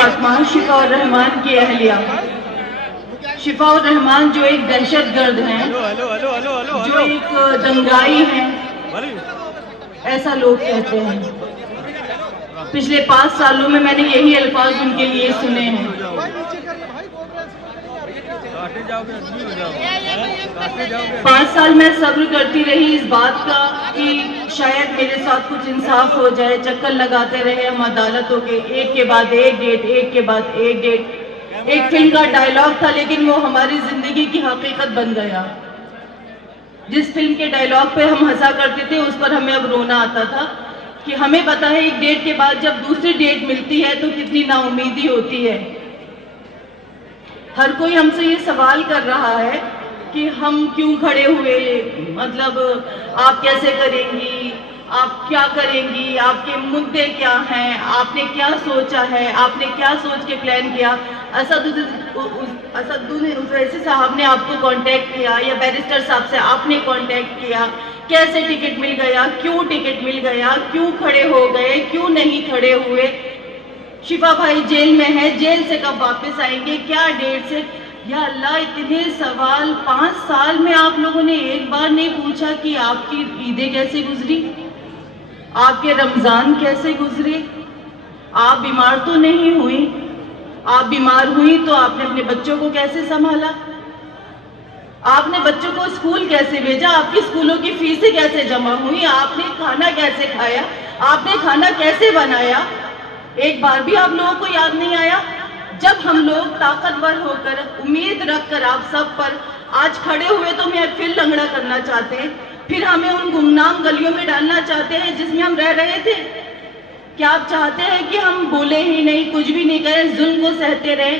فاطمہ شفا الرحمان کی اہلیہ، شفا الرحمان جو ایک دہشت گرد ہیں، جو ایک دنگائی ہیں، ایسا لوگ کہتے ہیں۔ پچھلے 5 سالوں میں نے یہی الفاظ ان کے لیے سنے ہیں۔ 5 سال میں صبر کرتی رہی اس بات کا کہ شاید میرے ساتھ کچھ انصاف ہو جائے، چکر لگاتے رہے ہم عدالتوں کے، ایک کے بعد ایک ڈیٹ، ایک کے بعد ایک ڈیٹ۔ ایک فلم کا ڈائیلاگ تھا لیکن وہ ہماری زندگی کی حقیقت بن گیا۔ جس فلم کے ڈائیلاگ پہ ہم ہنسا کرتے تھے اس پر ہمیں اب رونا آتا تھا کہ ہمیں پتا ہے ایک ڈیٹ کے بعد جب دوسری ڈیٹ ملتی ہے تو کتنی نا امیدی ہوتی ہے۔ ہر کوئی ہم سے یہ سوال کر رہا ہے کہ ہم کیوں کھڑے ہوئے، مطلب آپ کیسے کریں گی، آپ کیا کریں گی، آپ کے مدعے کیا ہیں، آپ نے کیا سوچا ہے، آپ نے کیا سوچ کے پلان کیا۔ اسدالدین اویسی صاحب نے آپ کو کانٹیکٹ کیا یا بیرسٹر صاحب سے آپ نے کانٹیکٹ کیا، کیسے ٹکٹ مل گیا، کیوں ٹکٹ مل گیا، کیوں کھڑے ہو گئے، کیوں نہیں کھڑے ہوئے۔ شفا بھائی جیل میں ہے، جیل سے کب واپس آئیں گے، کیا ڈیٹ سے۔ یا اللہ اتنے سوال، 5 سال میں آپ لوگوں نے ایک بار نہیں پوچھا کہ آپ کی عیدیں کیسے گزری، آپ کے رمضان کیسے گزرے، آپ بیمار تو نہیں ہوئی، آپ بیمار ہوئی تو آپ نے اپنے بچوں کو کیسے سنبھالا، آپ نے بچوں کو اسکول کیسے بھیجا، آپ کی اسکولوں کی فیسیں کیسے جمع ہوئی، آپ نے کھانا کیسے کھایا، آپ نے کھانا کیسے بنایا۔ ایک بار بھی آپ لوگوں کو یاد نہیں آیا؟ جب ہم لوگ طاقتور ہو کر، امید رکھ کر آپ سب پر آج کھڑے ہوئے تو ہمیں پھر لنگڑا کرنا چاہتے ہیں، پھر ہمیں ان گمنام گلیوں میں ڈالنا چاہتے ہیں جس میں ہم رہ رہے تھے۔ کیا آپ چاہتے ہیں کہ ہم بولے ہی نہیں، کچھ بھی نہیں کریں، ظلم کو سہتے رہیں؟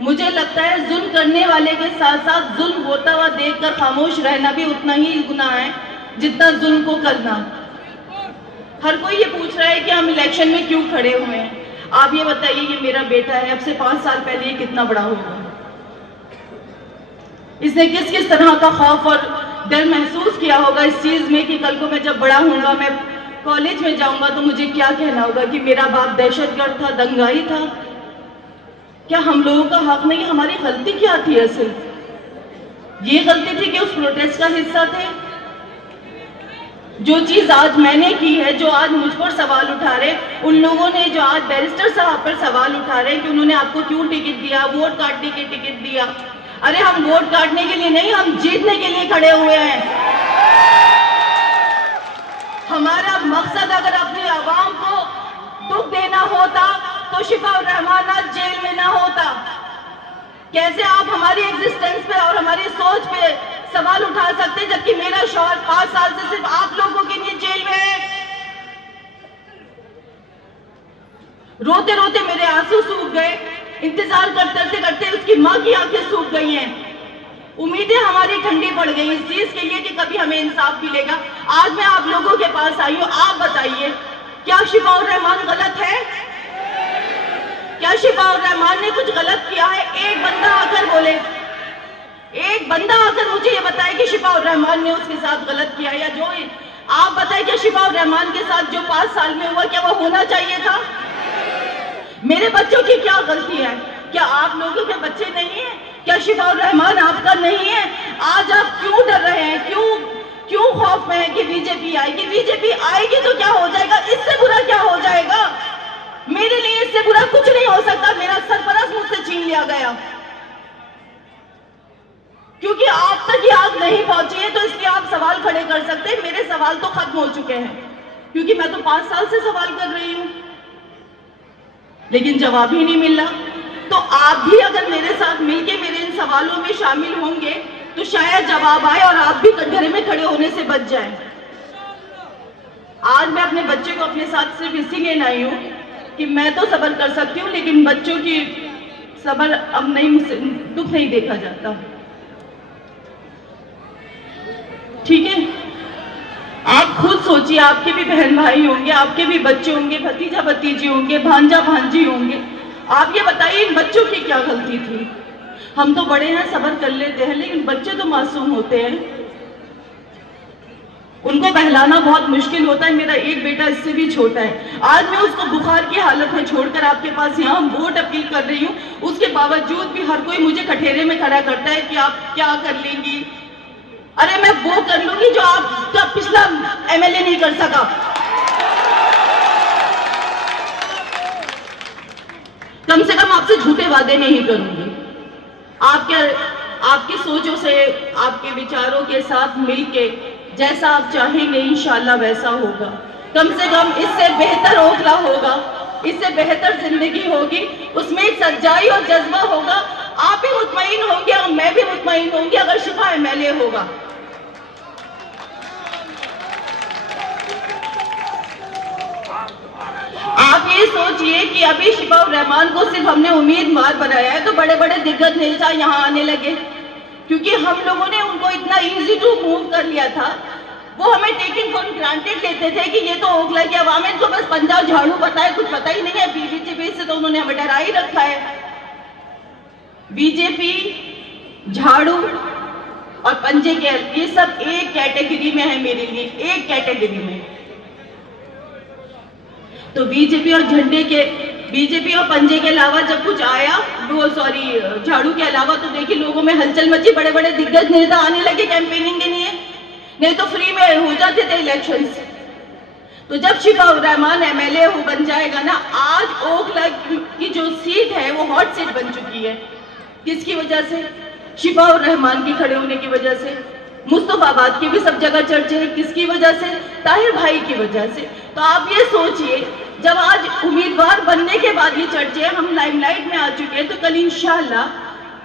مجھے لگتا ہے ظلم کرنے والے کے ساتھ ساتھ ظلم ہوتا ہوا دیکھ کر خاموش رہنا بھی اتنا ہی گناہ ہے جتنا ظلم کو کرنا۔ ہر کوئی یہ پوچھ رہا ہے کہ ہم الیکشن میں کیوں کھڑے ہوئے ہیں۔ آپ یہ بتائیے کہ میرا بیٹا ہے، اب سے 5 سال پہلے یہ کتنا بڑا ہوگا، اس نے کس کس طرح کا خوف اور ڈر محسوس کیا ہوگا اس چیز میں کہ کل کو میں جب بڑا ہوں گا، میں کالج میں جاؤں گا تو مجھے کیا کہنا ہوگا کہ میرا باپ دہشت گرد تھا، دنگائی تھا۔ کیا ہم لوگوں کا حق نہیں؟ ہماری غلطی کیا تھی اصل؟ یہ غلطی تھی کہ اس پروٹیسٹ کا حصہ تھے۔ جو چیز آج میں نے کی ہے، جو آج مجھ پر سوال اٹھا رہے، ان لوگوں نے جو آج بیرسٹر صاحب پر سوال اٹھا رہے کہ انہوں نے آپ کو کیوں ٹکٹ دیا، ووٹ کاٹنے کے ٹکٹ دیا۔ ارے ہم ووٹ کاٹنے کے لیے نہیں، ہم جیتنے کے لیے کھڑے ہوئے ہیں۔ ہمارا مقصد اگر اپنی عوام کو دکھ دینا ہوتا تو شفا الرحمان آج جیل میں نہ ہوتا۔ کیسے آپ ہماری ایگزسٹنس پہ اور ہماری سوچ پہ سوال اٹھا سکتے جبکہ میرا شوہر 5 سال سے صرف آپ لوگوں کے لیے جیل میں ہے؟ روتے روتے میرے آنسو سوکھ گئے، انتظار کرتے کرتے اس کی ماں کی آنکھیں سوکھ گئی ہیں، امیدیں ہماری ٹھنڈی پڑ گئی اس چیز کے لیے کہ کبھی ہمیں انصاف ملے گا۔ آج میں آپ لوگوں کے پاس آئی ہوں، آپ بتائیے کیا شفا الرحمان غلط ہے؟ کیا شفا الرحمان نے کچھ غلط کیا ہے؟ ایک بندہ آ کر بولے، ایک بندہ آ کر مجھے یہ بتائے کہ شفا الرحمان نے اس کے ساتھ غلط کیا، یا جو آپ بتائیں کہ شفا الرحمان کے ساتھ جو 5 سال میں ہوا کیا وہ ہونا چاہیے تھا؟ میرے بچوں کی کیا غلطی ہے؟ کیا آپ لوگوں کے بچے نہیں ہیں؟ کیا شفا الرحمان آپ کا نہیں ہے؟ آج آپ کیوں ڈر رہے ہیں؟ کیوں خوف میں ہے کہ بی جے پی آئے گی؟ بی جے پی آئے گی تو کیا ہو جائے گا؟ اس سے برا کیا ہو جائے گا؟ میرے لیے اس سے برا کچھ نہیں ہو سکتا، میرا سرپرست مجھ سے چھین لیا گیا کیونکہ آپ تک یہ آگ نہیں پہنچی ہے، تو اس لیے آپ سوال کھڑے کر سکتے ہیں۔ میرے سوال تو ختم ہو چکے ہیں کیونکہ میں تو 5 سال سے سوال کر رہی ہوں لیکن جواب ہی نہیں مل رہا۔ تو آپ بھی اگر میرے ساتھ مل کے میرے ان سوالوں میں شامل ہوں گے تو شاید جواب آئے اور آپ بھی کٹہرے میں کھڑے ہونے سے بچ جائیں۔ آج میں اپنے بچے کو اپنے ساتھ صرف اسی لیے لائی ہوں کہ میں تو صبر کر سکتی ہوں لیکن بچوں کی صبر اب نہیں، مجھ سے دکھ نہیں دیکھا جاتا، ٹھیک ہے؟ آپ خود سوچیے، آپ کے بھی بہن بھائی ہوں گے، آپ کے بھی بچے ہوں گے، بھتیجا بھتیجی ہوں گے، بھانجا بھانجی ہوں گے۔ آپ یہ بتائیے ان بچوں کی کیا غلطی تھی؟ ہم تو بڑے ہیں، صبر کر لیتے ہیں، لیکن بچے تو معصوم ہوتے ہیں۔ ان کو بہلانا بہت مشکل ہوتا ہے. میرا ایک بیٹا اس سے بھی چھوٹا ہے. آج میں اس کو بخار کی حالت میں چھوڑ کر آپ کے پاس یہاں ووٹ اپیل کر رہی ہوں. اس کے باوجود بھی ہر کوئی مجھے کٹہرے میں کھڑا کرتا ہے کہ آپ کیا کر لیں گی. ارے میں وہ کر لوں گی جو آپ کا پچھلا ایم ایل اے نہیں کر سکا. کم سے کم آپ سے جھوٹے وعدے نہیں کروں گی. آپ کی سوچوں سے، آپ کے وچاروں کے ساتھ مل کے جیسا آپ چاہیں گے انشاءاللہ ویسا ہوگا. کم سے کم اس سے بہتر اوکھلا ہوگا، اس سے بہتر زندگی ہوگی. اس میں ایک سچائی اور جذبہ ہوگا. آپ بھی مطمئن ہوں گے اور میں بھی مطمئن ہوں گی اگر شفا ایم ایل اے ہوگا. آپ یہ سوچئے کہ ابھی شفا الرحمان کو صرف ہم نے امیدوار بنایا ہے تو بڑے بڑے دگگج نیتا یہاں آنے لگے، کیونکہ ہم لوگوں نے ان کو اتنا ایزی ٹو موو کر لیا تھا. وہ ہمیں ٹیکنگ فار گرانٹیڈ لیتے تھے کہ یہ تو اوکھلا کی عوام ہے، ان کو بس پنجاب جھاڑو پتا ہے، کچھ پتا ہی نہیں ہے. بی جے پی سے تو انہوں نے ہمیں ڈرا ہی رکھا ہے. بی جے پی، جھاڑو اور پنجے کے یہ سب ایک کیٹیگری میں ہے میرے لیے، ایک کیٹیگری میں. تو بی جے پی اور پنجے کے علاوہ جب کچھ آیا، جھاڑو کے علاوہ، تو دیکھیں لوگوں میں ہلچل مچی. بڑے بڑے دگگج نیتا آنے لگے کیمپیننگ کے لیے، نہیں تو فری میں ہو جاتے تھے الیکشنز. تو جب شفا الرحمان ایم ایل اے بن جائے گا نا، آج اوکھلا کی جو سیٹ ہے وہ ہاٹ سیٹ بن چکی ہے. کس کی وجہ سے؟ شفا الرحمان کی کھڑے ہونے کی وجہ سے. مصطفیٰ آباد کی بھی سب جگہ چرچے ہیں. کس کی وجہ سے؟ طاہر بھائی کی وجہ سے. تو آپ یہ سوچئے، جب آج امیدوار بننے کے بعد یہ چرچے ہم لائم لائٹ میں آ چکے ہیں، تو کل انشاءاللہ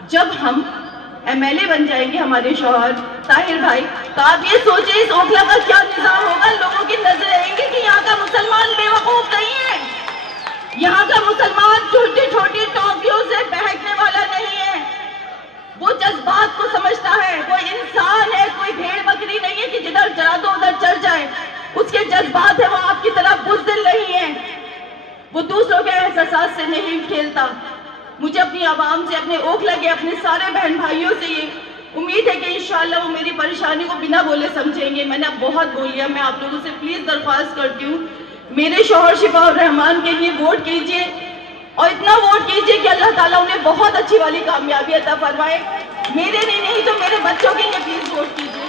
جب ہم ایم ایل اے بن جائیں گے ہمارے شوہر طاہر بھائی، تو آپ یہ سوچئے اس اوکھلا کا کیا نظام ہوگا. لوگوں کی نظریں آئیں گی کہ یہاں کا مسلمان بے وقوف نہیں ہے، یہاں کا مسلمان چھوٹی چھوٹی ٹافیوں سے بہکنے والا نہیں ہے. وہ جذبات کو سمجھتا ہے، وہ انسان ہے، کوئی بھیڑ بکری نہیں ہے کہ جدھر چرا دو ادھر چل جائے. اس کے جذبات ہیں، وہ آپ کی طرح بزدل نہیں ہے، وہ دوسروں کے احساسات سے نہیں کھیلتا. مجھے اپنی عوام سے، اپنے اوکھلا کے اپنے سارے بہن بھائیوں سے یہ امید ہے کہ انشاءاللہ وہ میری پریشانی کو بنا بولے سمجھیں گے. میں نے اب بہت بول لیا. میں آپ لوگوں سے پلیز درخواست کرتی ہوں، میرے شوہر شفا الرحمان کے لیے ووٹ کیجئے، اور اتنا ووٹ کیجئے کہ اللہ تعالیٰ انہیں بہت اچھی والی کامیابی عطا فرمائے. میرے لیے نہیں تو میرے بچوں کے لیے پلیز ووٹ کیجئے.